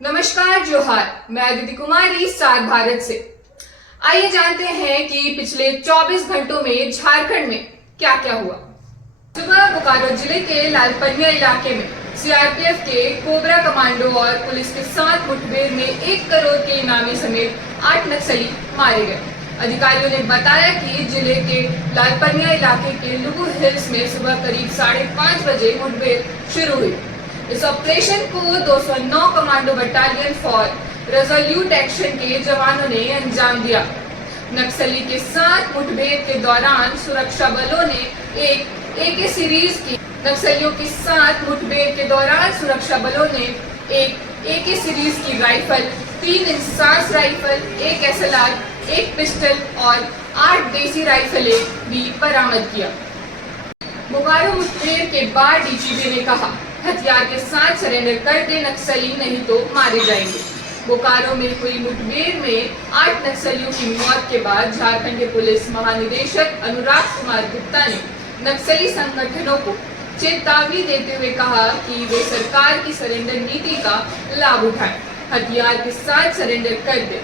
नमस्कार, जोहार। मैं अदिति कुमारी सात भारत से। आइए जानते हैं कि पिछले 24 घंटों में झारखंड में क्या क्या हुआ। सुबह बोकारो जिले के लालपनिया इलाके में सीआरपीएफ के कोबरा कमांडो और पुलिस के साथ मुठभेड़ में 1 करोड़ के इनामी समेत 8 नक्सली मारे गए। अधिकारियों ने बताया कि जिले के लालपनिया इलाके के लुगु हिल्स में सुबह करीब 5:30 बजे मुठभेड़ शुरू हुई। इस ऑपरेशन को 209 commando battalion for resolute action के जवानों ने अंजाम दिया। नक्सली के साथ मुठभेड़ के दौरान सुरक्षा बलों ने एक एके सीरीज की rifle, 3 INSAS rifle, 1 SLR, 1 pistol और 8 देसी राइफलें भी बरामद किया। बोकारो मुठभेड़ के बाद डीजीपी ने कहा, हथियार के साथ सरेंडर कर दे नक्सली, नहीं तो मारे जाएंगे। बोकारो में हुई मुठभेड़ में 8 नक्सलियों की मौत के बाद झारखंड के पुलिस महानिदेशक अनुराग कुमार गुप्ता ने नक्सली संगठनों को चेतावनी देते हुए कहा कि वे सरकार की सरेंडर नीति का लाभ उठाएं, हथियार के साथ सरेंडर कर दे।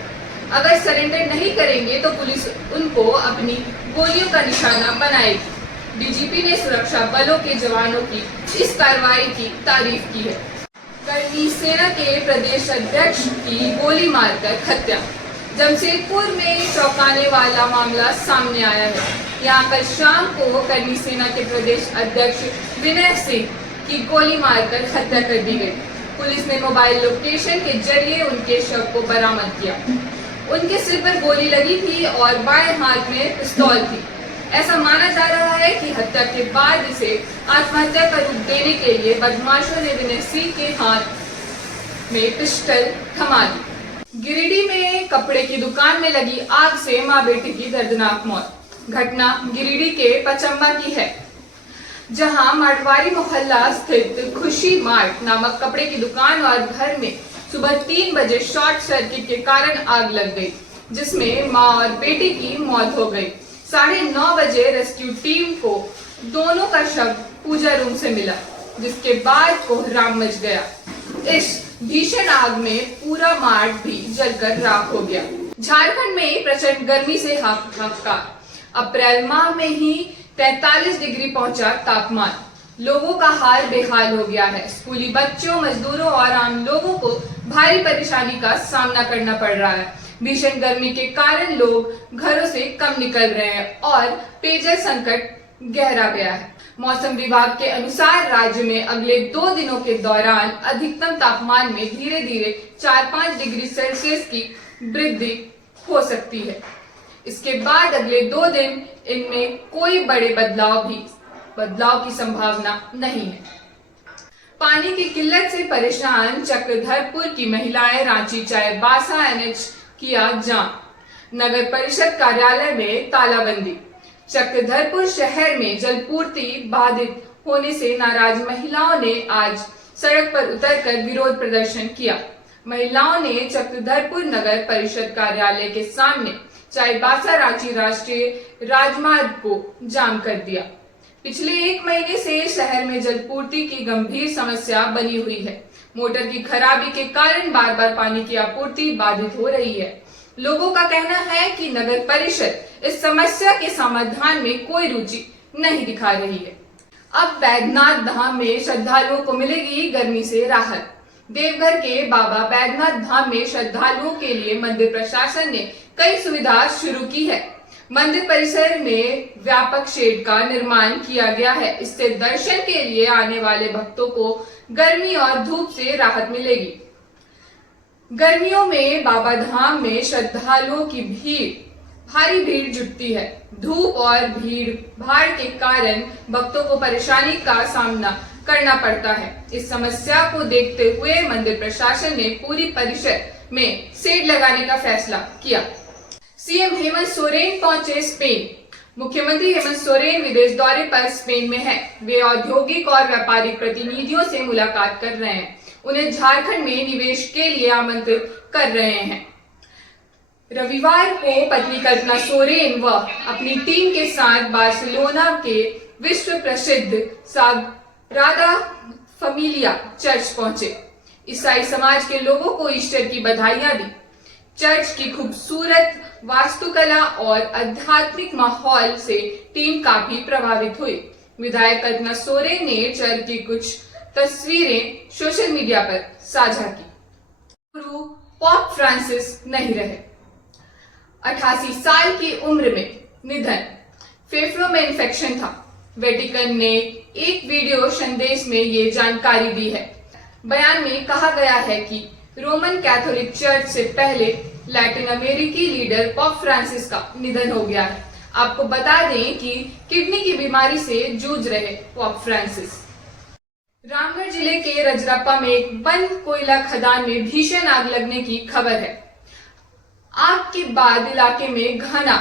अगर सरेंडर नहीं करेंगे तो पुलिस उनको अपनी गोलियों का निशाना बनाएगी। डीजीपी ने सुरक्षा बलों के जवानों की इस कार्रवाई की तारीफ की है। करनी सेना के प्रदेश अध्यक्ष की गोली मारकर हत्या। जमशेदपुर में चौंकाने वाला मामला सामने आया है। यहाँ कल शाम को करनी सेना के प्रदेश अध्यक्ष विनय सिंह की गोली मारकर हत्या कर दी गई। पुलिस ने मोबाइल लोकेशन के जरिए उनके शव को बरामद किया। उनके सिर पर गोली लगी थी और बाएं हाथ में पिस्तौल थी। ऐसा माना जा रहा है कि हत्या के बाद इसे आत्महत्या का रूप देने के लिए बदमाशों ने विनय सिंह के हाथ में पिस्टल थमा दी। गिरिडीह में कपड़े की दुकान में लगी आग से मां बेटी की दर्दनाक मौत। घटना गिरिडीह के पचम्बा की है, जहां मारवाड़ी मोहल्ला स्थित खुशी मार्ट नामक कपड़े की दुकान और घर में सुबह 3 बजे शॉर्ट सर्किट के कारण आग लग गई, जिसमें मां और बेटी की मौत हो गई। 9:30 बजे रेस्क्यू टीम को दोनों का शव पूजा रूम से मिला, जिसके बाद कोहराम मच गया। इस भीषण आग में पूरा मार्ट भी जलकर राख हो गया। झारखंड में प्रचंड गर्मी से हाहाकार। अप्रैल माह में ही 43 डिग्री पहुंचा तापमान। लोगों का हाल बेहाल हो गया है। स्कूली बच्चों, मजदूरों और आम लोगों को भारी परेशानी का सामना करना पड़ रहा है। भीषण गर्मी के कारण लोग घरों से कम निकल रहे हैं और पेयजल संकट गहरा गया है। मौसम विभाग के अनुसार राज्य में अगले 2 दिनों के दौरान अधिकतम तापमान में धीरे धीरे 4-5 डिग्री सेल्सियस की वृद्धि हो सकती है। इसके बाद अगले 2 दिन इनमें कोई बड़े बदलाव की संभावना नहीं है। पानी की किल्लत से परेशान चक्रधरपुर की महिलाएं रांची चाईबासा NH किया जाम। नगर परिषद कार्यालय में तालाबंदी। चक्रधरपुर शहर में जलपूर्ति बाधित होने से नाराज महिलाओं ने आज सड़क पर उतरकर विरोध प्रदर्शन किया। महिलाओं ने चक्रधरपुर नगर परिषद कार्यालय के सामने चाईबासा रांची राष्ट्रीय राजमार्ग को जाम कर दिया। पिछले 1 महीने से शहर में जलपूर्ति की गंभीर समस्या बनी हुई है। मोटर की खराबी के कारण बार-बार पानी की आपूर्ति बाधित हो रही है। लोगों का कहना है कि नगर परिषद इस समस्या के समाधान में कोई रुचि नहीं दिखा रही है। अब बैद्यनाथ धाम में श्रद्धालुओं को मिलेगी गर्मी से राहत। देवघर के बाबा बैद्यनाथ धाम में श्रद्धालुओं के लिए मंदिर प्रशासन ने कई सुविधा शुरू की है। मंदिर परिसर में व्यापक शेड का निर्माण किया गया है। इससे दर्शन के लिए आने वाले भक्तों को गर्मी और धूप से राहत मिलेगी। गर्मियों में बाबा धाम में श्रद्धालुओं की भारी भीड़ जुटती है। धूप और भीड़ भाड़ के कारण भक्तों को परेशानी का सामना करना पड़ता है। इस समस्या को देखते हुए मंदिर प्रशासन ने पूरी परिसर में शेड लगाने का फैसला किया। सीएम हेमंत सोरेन पहुंचे स्पेन। मुख्यमंत्री हेमंत सोरेन विदेश दौरे पर स्पेन में हैं। वे औद्योगिक और व्यापारिक प्रतिनिधियों से मुलाकात कर रहे हैं। उन्हें झारखंड में निवेश के लिए आमंत्रित कर रहे हैं। रविवार को पत्नी कल्पना सोरेन व अपनी टीम के साथ बार्सिलोना के विश्व प्रसिद्ध साग्रादा फैमिलिया चर्च पहुंचे। ईसाई समाज के लोगों को ईस्टर की बधाइयां दी। चर्च की खूबसूरत वास्तुकला और आध्यात्मिक माहौल से टीम काफी प्रभावित हुई। विधायक कल्पना सोरेन ने चर्च की कुछ तस्वीरें सोशल मीडिया पर साझा की। गुरु पोप फ्रांसिस नहीं रहे। 88 साल की उम्र में निधन, फेफड़ों में इन्फेक्शन था। वेटिकन ने एक वीडियो संदेश में ये जानकारी दी है। बयान में कहा गया है कि रोमन कैथोलिक चर्च से पहले लैटिन अमेरिकी लीडर पोप फ्रांसिस का निधन हो गया है। आपको बता दें कि किडनी की बीमारी से जूझ रहे पोप फ्रांसिस। रामगढ़ जिले के रजरप्पा में एक बंद कोयला खदान में भीषण आग लगने की खबर है। आग के बाद इलाके में घना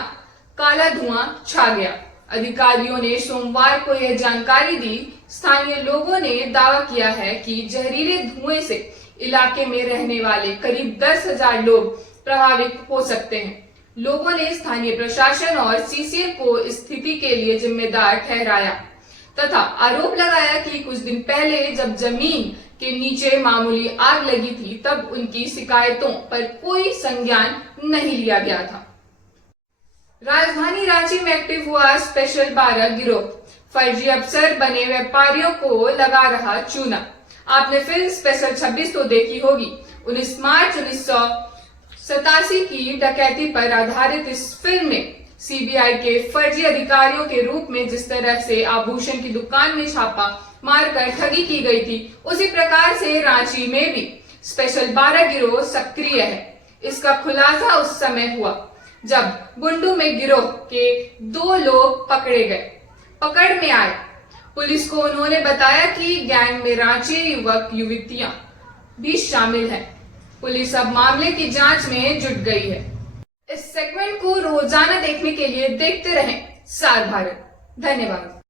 काला धुआं छा गया। अधिकारियों ने सोमवार को यह जानकारी दी। स्थानीय लोगों ने दावा किया है कि जहरीले धुएं से इलाके में रहने वाले करीब 10,000 लोग प्रभावित हो सकते हैं। लोगों ने स्थानीय प्रशासन और सीसीएल को स्थिति के लिए जिम्मेदार ठहराया तथा आरोप लगाया कि कुछ दिन पहले जब जमीन के नीचे मामूली आग लगी थी तब उनकी शिकायतों पर कोई संज्ञान नहीं लिया गया था। राजधानी रांची में एक्टिव हुआ स्पेशल 12 गिरोह। फर्जी अफसर बने व्यापारियों को लगा रहा चूना। आपने फिल्म स्पेशल 26 तो देखी होगी। 19 मार्च 1987 की डकैती पर आधारित इस फिल्म में सीबीआई के फर्जी अधिकारियों के रूप में जिस तरह से आभूषण की दुकान में छापा मारकर ठगी की गई थी, उसी प्रकार से रांची में भी स्पेशल 12 गिरोह सक्रिय है। इसका खुलासा उस समय हुआ जब बुंडू में गिरोह के 2 लोग पकड़े गए। पकड़ में आए पुलिस को उन्होंने बताया कि गैंग में रांची युवक युवतियां भी शामिल हैं। पुलिस अब मामले की जांच में जुट गई है। इस सेगमेंट को रोजाना देखने के लिए देखते रहें स्टार भारत। धन्यवाद।